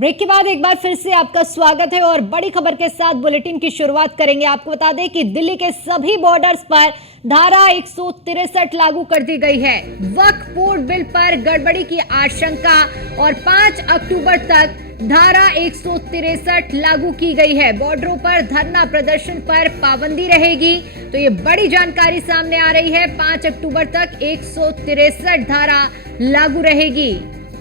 Break के बाद एक बार फिर से आपका स्वागत है और बड़ी खबर के साथ बुलेटिन की शुरुआत करेंगे। आपको बता दें कि दिल्ली के सभी बॉर्डर्स पर धारा 163 लागू कर दी गई है। वक्फ बोर्ड बिल पर गड़बड़ी की आशंका और 5 अक्टूबर तक धारा 163 लागू की गई है। बॉर्डरों पर धरना प्रदर्शन पर पाबंदी रहेगी। तो ये बड़ी जानकारी सामने आ रही है। 5 अक्टूबर तक 163 धारा लागू रहेगी।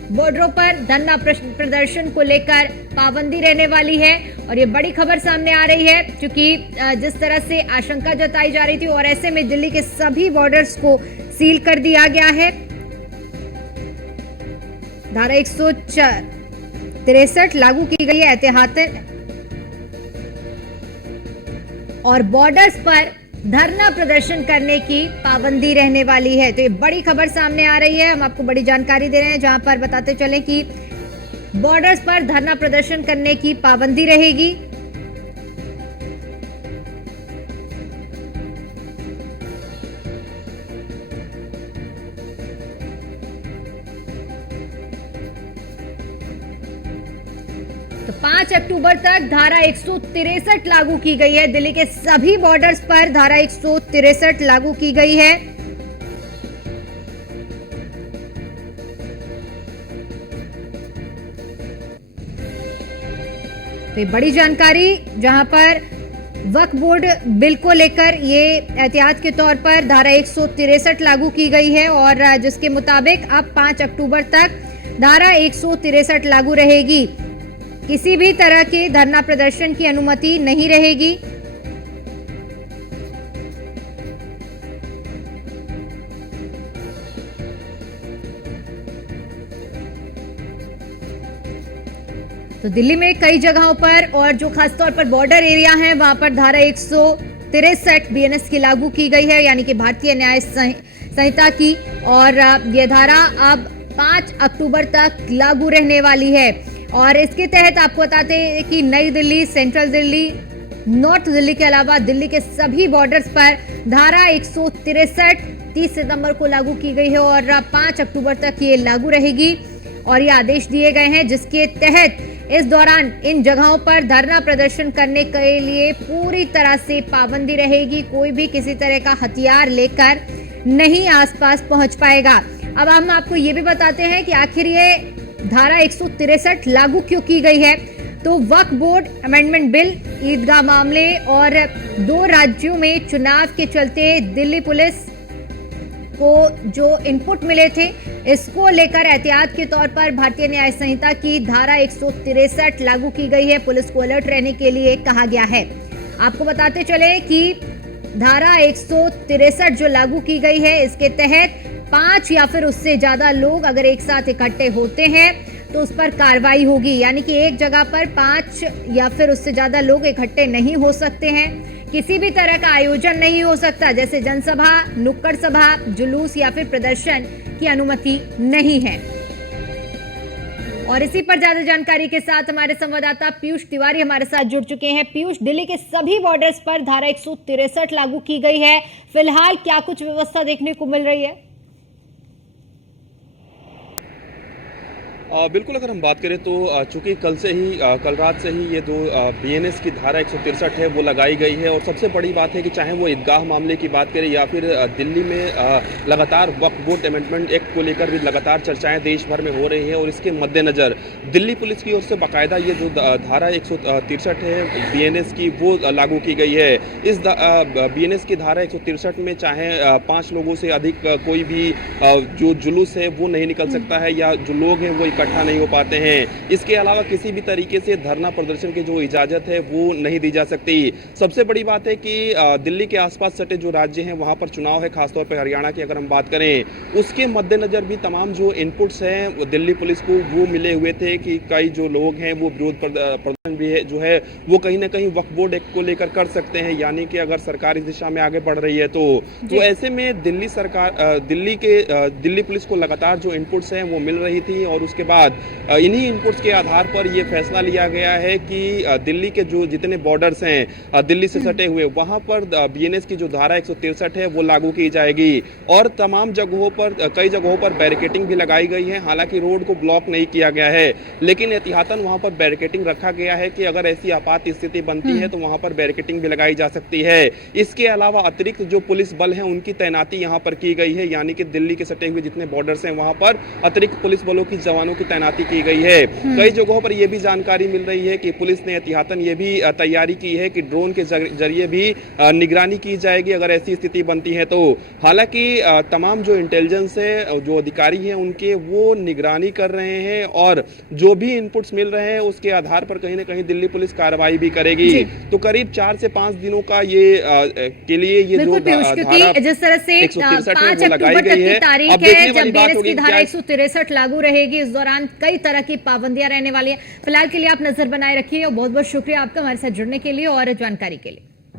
बॉर्डरों पर धरना प्रदर्शन को लेकर पाबंदी रहने वाली है और ये बड़ी खबर सामने आ रही है क्योंकि जिस तरह से आशंका जताई जा रही थी और ऐसे में दिल्ली के सभी बॉर्डर्स को सील कर दिया गया है। धारा 163 लागू की गई है एहतियातन और बॉर्डर्स पर धरना प्रदर्शन करने की पाबंदी रहने वाली है। तो ये बड़ी खबर सामने आ रही है। हम आपको बड़ी जानकारी दे रहे हैं जहां पर बताते चले कि बॉर्डर्स पर धरना प्रदर्शन करने की पाबंदी रहेगी। तो 5 अक्टूबर तक धारा 163 लागू की गई है। दिल्ली के सभी बॉर्डर्स पर धारा 163 लागू की गई है। तो बड़ी जानकारी जहां पर वक्फ बोर्ड बिल को लेकर ये एहतियात के तौर पर धारा 163 लागू की गई है और जिसके मुताबिक अब 5 अक्टूबर तक धारा 163 लागू रहेगी। किसी भी तरह के धरना प्रदर्शन की अनुमति नहीं रहेगी। तो दिल्ली में कई जगहों पर और जो खासतौर पर बॉर्डर एरिया है वहां पर धारा 163 बीएनएस की लागू की गई है, यानी कि भारतीय न्याय संहिता की, और यह धारा अब 5 अक्टूबर तक लागू रहने वाली है। और इसके तहत आपको बताते हैं कि नई दिल्ली, सेंट्रल दिल्ली, नॉर्थ दिल्ली के अलावा दिल्ली के सभी बॉर्डर्स पर धारा 163 30 सितंबर को लागू की गई है और 5 अक्टूबर तक ये लागू रहेगी। और ये आदेश दिए गए हैं जिसके तहत इस दौरान इन जगहों पर धरना प्रदर्शन करने के लिए पूरी तरह से पाबंदी रहेगी। कोई भी किसी तरह का हथियार लेकर नहीं आसपास पहुंच पाएगा। अब हम आपको ये भी बताते हैं कि आखिर ये धारा 163 लागू क्यों की गई है। तो वक्फ बोर्ड अमेंडमेंट बिल, ईदगाह मामले और 2 राज्यों में चुनाव के चलते दिल्ली पुलिस को जो इनपुट मिले थे इसको लेकर एहतियात के तौर पर भारतीय न्याय संहिता की धारा 163 लागू की गई है। पुलिस को अलर्ट रहने के लिए कहा गया है। आपको बताते चले कि धारा 163 जो लागू की गई है इसके तहत 5 या फिर उससे ज्यादा लोग अगर एक साथ इकट्ठे होते हैं तो उस पर कार्रवाई होगी। यानी कि एक जगह पर 5 या फिर उससे ज्यादा लोग इकट्ठे नहीं हो सकते हैं। किसी भी तरह का आयोजन नहीं हो सकता, जैसे जनसभा, नुक्कड़ सभा, जुलूस या फिर प्रदर्शन की अनुमति नहीं है। और इसी पर ज्यादा जानकारी के साथ हमारे संवाददाता पीयूष तिवारी हमारे साथ जुड़ चुके हैं। पीयूष, दिल्ली के सभी बॉर्डर्स पर धारा 163 लागू की गई है। फिलहाल क्या कुछ व्यवस्था देखने को मिल रही है? बिल्कुल, अगर हम बात करें तो चूंकि कल रात से ही ये 2 बीएनएस की धारा 163 है वो लगाई गई है। और सबसे बड़ी बात है कि चाहे वो ईदगाह मामले की बात करें या फिर दिल्ली में लगातार वक्फ बोर्ड अमेंडमेंट एक्ट को लेकर भी लगातार चर्चाएं देश भर में हो रही हैं। और इसके मद्देनज़र दिल्ली पुलिस की ओर से बाकायदा ये जो धारा 163 है बीएनएस की वो लागू की गई है। इस बीएनएस की धारा 163 में चाहे 5 लोगों से अधिक कोई भी जो जुलूस है वो नहीं निकल सकता है या जो लोग हैं वो इकट्ठा नहीं हो पाते हैं। इसके अलावा किसी भी तरीके से धरना प्रदर्शन की जो इजाजत है वो नहीं दी जा सकती। सबसे बड़ी बात है कि दिल्ली के आसपास सटे जो राज्य हैं वहां पर चुनाव है, खासतौर पर हरियाणा की अगर हम बात करें, उसके मद्देनजर भी तमाम जो इनपुट्स हैं दिल्ली पुलिस को वो मिले हुए थे कि कई जो लोग हैं वो विरोध प्रदर्शन भी है जो है वो कहीं ना कहीं वक्फ बोर्ड एक्ट को लेकर कर सकते हैं, यानी कि अगर सरकार इस दिशा में आगे बढ़ रही है तो ऐसे में दिल्ली पुलिस को लगातार जो इनपुट्स हैं वो मिल रही थी। और उसके बाद इन्हीं इनपुट्स के आधार पर ये फैसला लिया गया है कि दिल्ली के जो जितने बॉर्डर्स हैं दिल्ली से सटे हुए, वहां पर बीएनएस की जो धारा 163 है वो लागू की जाएगी और तमाम जगहों पर कई जगहों पर बैरिकेटिंग भी लगाई गई है। हालांकि रोड को ब्लॉक नहीं किया गया है, लेकिन एहतियातन वहां पर बैरिकेटिंग रखा गया है कि अगर ऐसी आपात स्थिति बनती है तो वहां पर बैरिकेटिंग भी लगाई जा सकती है। इसके अलावा अतिरिक्त जो पुलिस बल हैं उनकी तैनाती यहां पर की गई है, यानी कि दिल्ली के सटे हुए जितने बॉर्डर्स हैं वहां पर अतिरिक्त पुलिस बलों की जवानों की तैनाती की गई है। कई जगहों पर यह भी जानकारी मिल रही है कि पुलिस ने एहतियातन ये भी तैयारी की है कि ड्रोन के जरिए भी निगरानी की जाएगी अगर ऐसी स्थिति बनती है तो। हालांकि तमाम जो इंटेलिजेंस है, जो अधिकारी हैं उनके, वो निगरानी कर रहे हैं और जो भी इनपुट्स मिल रहे हैं उसके आधार पर कहीं ना कहीं दिल्ली पुलिस कार्रवाई भी करेगी। तो करीब 4 से 5 दिनों का ये के लिए ये जो धारा जिस तरह से 5 अक्टूबर तक की तारीख है जब बीएनएस की धारा 163 लागू रहेगी, इस दौरान कई तरह की पाबंदियां रहने वाली है। फिलहाल के लिए आप नजर बनाए रखिए और बहुत बहुत शुक्रिया आपका हमारे साथ जुड़ने के लिए और जानकारी के लिए।